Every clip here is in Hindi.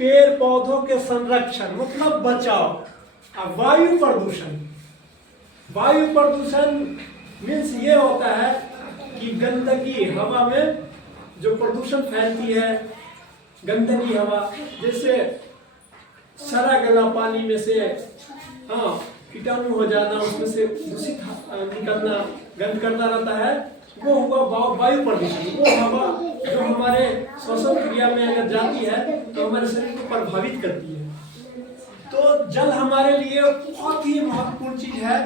पेड़ पौधों के संरक्षण मतलब बचाव। अब वायु प्रदूषण, वायु प्रदूषण मीन्स ये होता है कि गंदगी हवा में जो प्रदूषण फैलती है, गंदगी हवा, जैसे सड़ा गला पानी में से कीटाणु हो जाना, उसमें से दूषित निकलना, गंद करता रहता है, वो हुआ वायु प्रदूषण। वो हवा जो हमारे श्वसन क्रिया में अगर जाती है तो हमारे शरीर को प्रभावित करती है। तो जल हमारे लिए बहुत ही महत्वपूर्ण चीज है।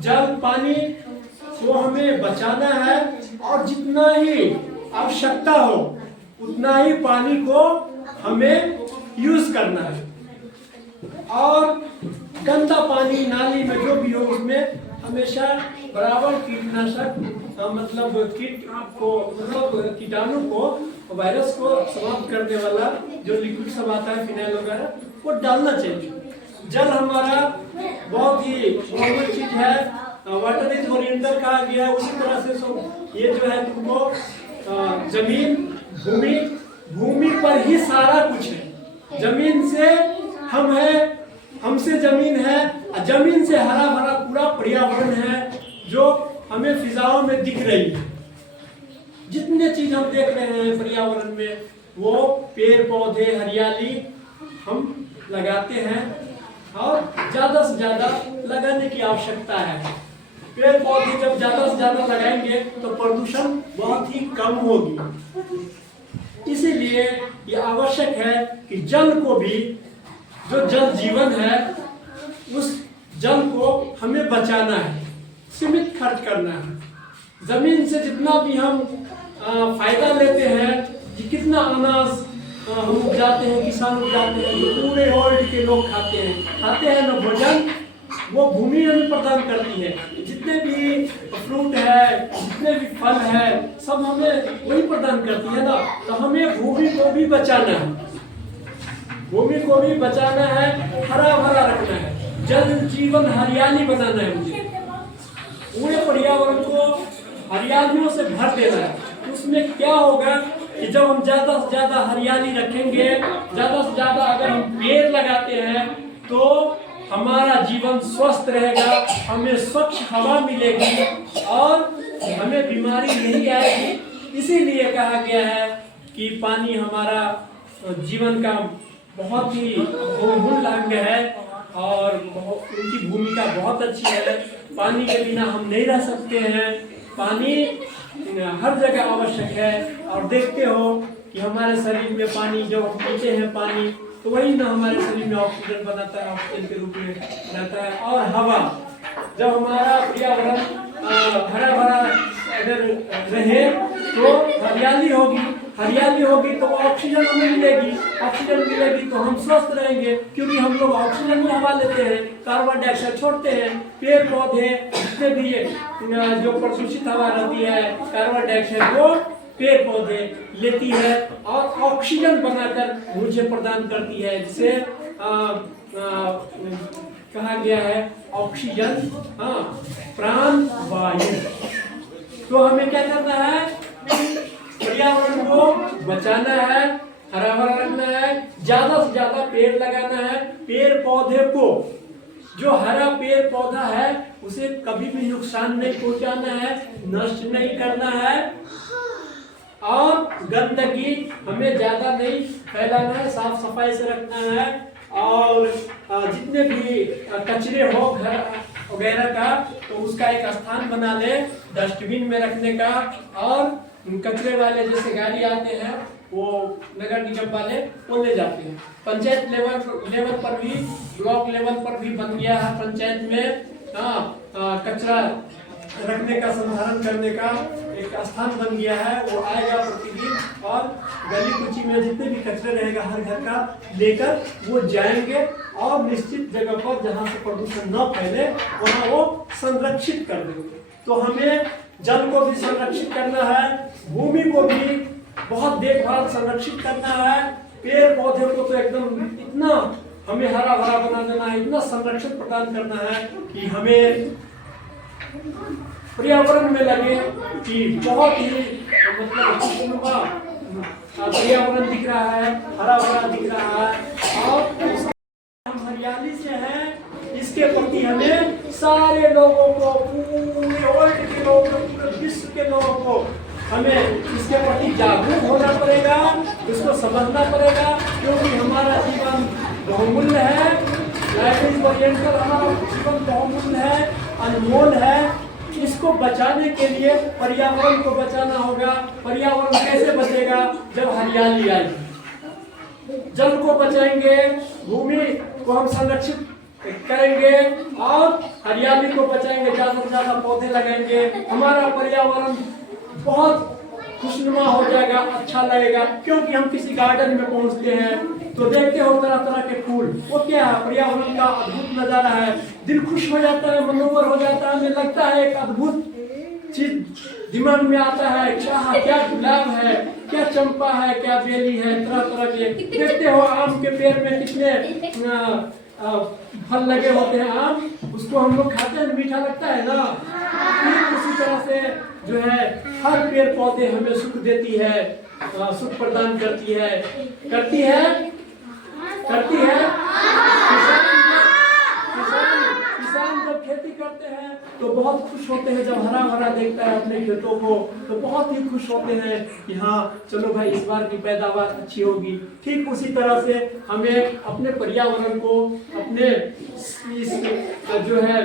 जल पानी को हमें बचाना है और जितना ही आवश्यकता हो उतना ही पानी को हमें यूज करना है। और गंदा पानी नाली में जो भी हो उसमें हमेशा बराबर कीटनाशक मतलब कीटाणु को, वायरस को समाप्त करने वाला जो लिक्विड सब आता है, फिनाइल वगैरह, वो डालना चाहिए। जल हमारा बहुत ही नॉर्मल चीज है, वाटर इज ओरिएंटल कहा गया है। उसी तरह से ये जो है तुमको जमीन, भूमि पर ही सारा कुछ है। जमीन से हम है, हमसे जमीन है, जमीन से हरा भरा पूरा पर्यावरण है जो हमें फिजाओं में दिख रही है। जितने चीज हम देख रहे हैं पर्यावरण में, वो पेड़ पौधे हरियाली हम लगाते हैं और ज्यादा से ज्यादा लगाने की आवश्यकता है। पेड़ पौधे जब ज्यादा से ज्यादा लगाएंगे तो प्रदूषण बहुत ही कम होगी। इसीलिए ये आवश्यक है कि जल को भी, जो जल जीवन है, उस जल को हमें बचाना है, सीमित खर्च करना है। जमीन से जितना भी हम फायदा लेते हैं, कितना अनाज हम उपजाते हैं, किसान उपजाते हैं, जो पूरे वर्ल्ड के लोग खाते हैं ना भोजन, वो भूमि हमें प्रदान करती है। जितने भी फ्रूट है, जितने भी फल है, सब हमें वही प्रदान करती है ना। तो हमें भूमि को भी बचाना है, भूमि को भी बचाना है, हरा भरा रखना है, जल जीवन हरियाली बनाना है। मुझे पूरे पर्यावरण को हरियालियों से भर देना है। उसमें क्या होगा कि जब हम ज्यादा से ज्यादा हरियाली रखेंगे, ज्यादा से ज्यादा अगर हम पेड़ लगाते हैं, तो हमारा जीवन स्वस्थ रहेगा, हमें स्वच्छ हवा मिलेगी और हमें बीमारी नहीं आएगी। इसीलिए कहा गया है कि पानी हमारा जीवन का बहुत ही बहुमूल्य अंग है और उनकी भूमिका बहुत अच्छी है। पानी के बिना हम नहीं रह सकते हैं। पानी हर जगह आवश्यक है। और देखते हो कि हमारे शरीर में पानी, जब हम पीते हैं पानी, तो वही ना हमारे शरीर में ऑक्सीजन बनाता है, ऑक्सीजन के रूप में रहता है। और हवा, जब हमारा पर्यावरण हरा भरा अगर रहे तो हरियाली होगी तो ऑक्सीजन हमें मिलेगी, ऑक्सीजन मिलेगी तो हम स्वस्थ रहेंगे, क्योंकि हम लोग ऑक्सीजन में हवा लेते हैं, कार्बन डाइऑक्साइड छोड़ते हैं। पेड़ पौधे जितने भी जो प्रदूषित हवा रहती है, कार्बन डाइऑक्साइड को पेड़ पौधे लेती है और ऑक्सीजन बनाकर मुझे प्रदान करती है, जिसे कहा गया है ऑक्सीजन प्राण वायु। तो हमें क्या करना है, पर्यावरण को बचाना है, हरा भरा रखना है, ज्यादा से ज्यादा पेड़ लगाना है। पेड़ पौधे को, जो हरा पेड़ पौधा है, उसे कभी भी नुकसान नहीं पहुंचाना है, नष्ट नहीं करना है। और गंदगी हमें ज्यादा नहीं फैलाना है, साफ सफाई से रखना है। और जितने भी कचरे हो घर वगैरह का, तो उसका एक स्थान बना ले डस्टबिन में रखने का। और कचरे वाले जैसे गाड़ी आते हैं, वो नगर निगम वाले वो ले जाते हैं। पंचायत लेवल पर भी, ब्लॉक लेवल पर भी बन गया है पंचायत में कचरा रखने का, संधारण करने का एक स्थान बन गया है। वो आएगा प्रतिदिन और गली कुची में जितने भी कचरे रहेगा हर घर का लेकर वो जाएंगे और निश्चित जगह पर जहाँ से प्रदूषण न फैले वहाँ वो संरक्षित कर देंगे। तो हमें जल को भी संरक्षित करना है, भूमि को भी बहुत देखभाल संरक्षित करना है, पेड़ पौधे को तो एकदम इतना हमें हरा भरा बना देना है, इतना संरक्षण प्रदान करना है कि हमें पर्यावरण में लगे कि बहुत ही मतलब पर्यावरण दिख रहा है, हरा भरा दिख रहा है। और हम हरियाली से हैं, इसके प्रति हमें सारे लोगों को, पूरे वर्ल्ड के लोगों को, पूरे विश्व के लोगों को हमें इसके प्रति जागरूक होना पड़ेगा, इसको समझना पड़ेगा, क्योंकि हमारा जीवन बहुमूल्य है। लाइफ इज ओरिएंटल, हमारा जीवन बहुमूल्य है, अनमोल है। इसको बचाने के लिए पर्यावरण को बचाना होगा। पर्यावरण कैसे बचेगा? जब हरियाली आएगी। जल को बचाएंगे, भूमि को हम संरक्षित करेंगे और हरियाली को बचाएंगे, ज्यादा से ज्यादा पौधे लगाएंगे, हमारा पर्यावरण बहुत खुशनुमा हो जाएगा, अच्छा लगेगा। क्योंकि हम किसी गार्डन में पहुंचते हैं तो देखते हो तरह तरह के फूल, वो क्या है? पर्यावरण का अद्भुत नजारा है। दिल खुश हो जाता है, मनोहर हो जाता है, हमें लगता है एक अद्भुत चीज दिमाग में आता है। क्या गुलाब है, क्या चंपा है, क्या बेली है, तरह तरह के। देखते हो आम के पेड़ में कितने फल लगे होते हैं, आम, उसको हम लोग खाते हैं, मीठा लगता है ना। ठीक उसी तरह से जो है हर पेड़ पौधे हमें सुख देती है, सुख प्रदान करती है, करती है, करती है। किसान जब खेती करते हैं तो बहुत खुश होते हैं, जब हरा भरा देखता है अपने खेतों को तो बहुत ही खुश होते हैं कि हाँ चलो भाई इस बार की पैदावार अच्छी होगी। ठीक उसी तरह से हमें अपने पर्यावरण को, अपने इस जो है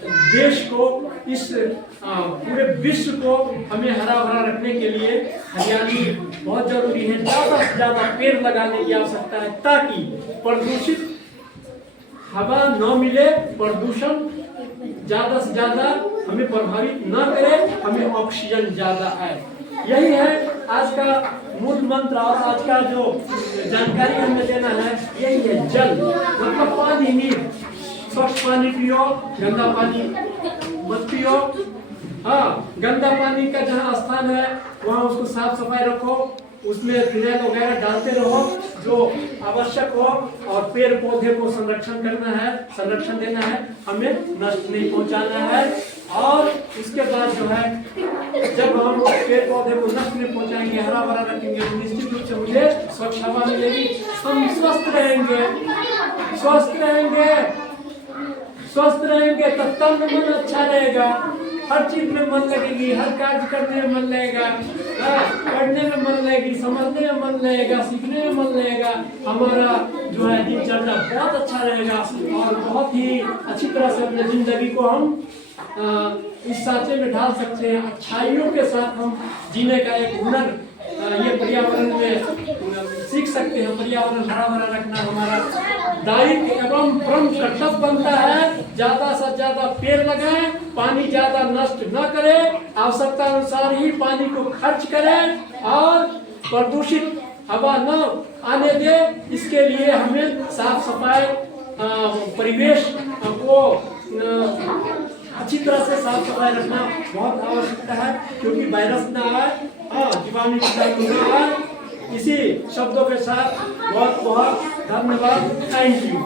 देश को, इस पूरे विश्व को हमें हरा भरा रखने के लिए हरियाली बहुत जरूरी है। ज्यादा से ज्यादा पेड़ लगाने की आवश्यकता है ताकि प्रदूषित हवा न मिले, प्रदूषण ज्यादा से ज्यादा हमें प्रभावित न करे, हमें ऑक्सीजन ज्यादा आए। यही है आज का मूल मंत्र और आज का जो जानकारी हमें देना है, यही है। जल मतलब पानी, नीर, स्वच्छ पानी पियो, गंदा पानी मत पियो। हाँ, गंदा पानी का जहाँ स्थान है वहाँ उसको साफ सफाई रखो, उसमें फिनाइल वगैरह डालते रहो जो आवश्यक हो, और पेड़ पौधे को संरक्षण करना है, संरक्षण देना है, हमें नष्ट नहीं पहुंचाना है। और इसके बाद जो है जब हम पेड़ पौधे को नष्ट नहीं पहुंचाएंगे, हरा भरा रखेंगे, तो निश्चित रूप से मुझे स्वच्छ हवा मिलेगी, हम स्वस्थ रहेंगे। स्वस्थ रहेंगे, स्वस्थ रहेंगे तो तन मन अच्छा रहेगा, हर चीज में मन लगेगी, हर कार्य करने में मन लगेगा, पढ़ने में मन लगेगी, समझने में मन लगेगा, सीखने में मन लगेगा। हमारा जो है दिनचर्या बहुत अच्छा रहेगा और बहुत ही अच्छी तरह से अपने जिंदगी को हम इस सांचे में ढाल सकते हैं। अच्छाइयों के साथ हम जीने का एक हुनर ये पर्यावरण में सीख सकते हैं। पर्यावरण हरा भरा रखना हमारा दायित्व एवं परम कर्तव्य बनता है। ज्यादा से ज्यादा पेड़ लगाएं, पानी ज्यादा नष्ट न करें, आवश्यकता अनुसार ही पानी को खर्च करें और प्रदूषित हवा न आने दे। इसके लिए हमें साफ सफाई, परिवेश को अच्छी तरह से साफ सफाई रखना बहुत आवश्यकता है, क्योंकि वायरस न आए, जीवाणु न आए। इसी शब्दों के साथ बहुत बहुत धन्यवाद। Thank you.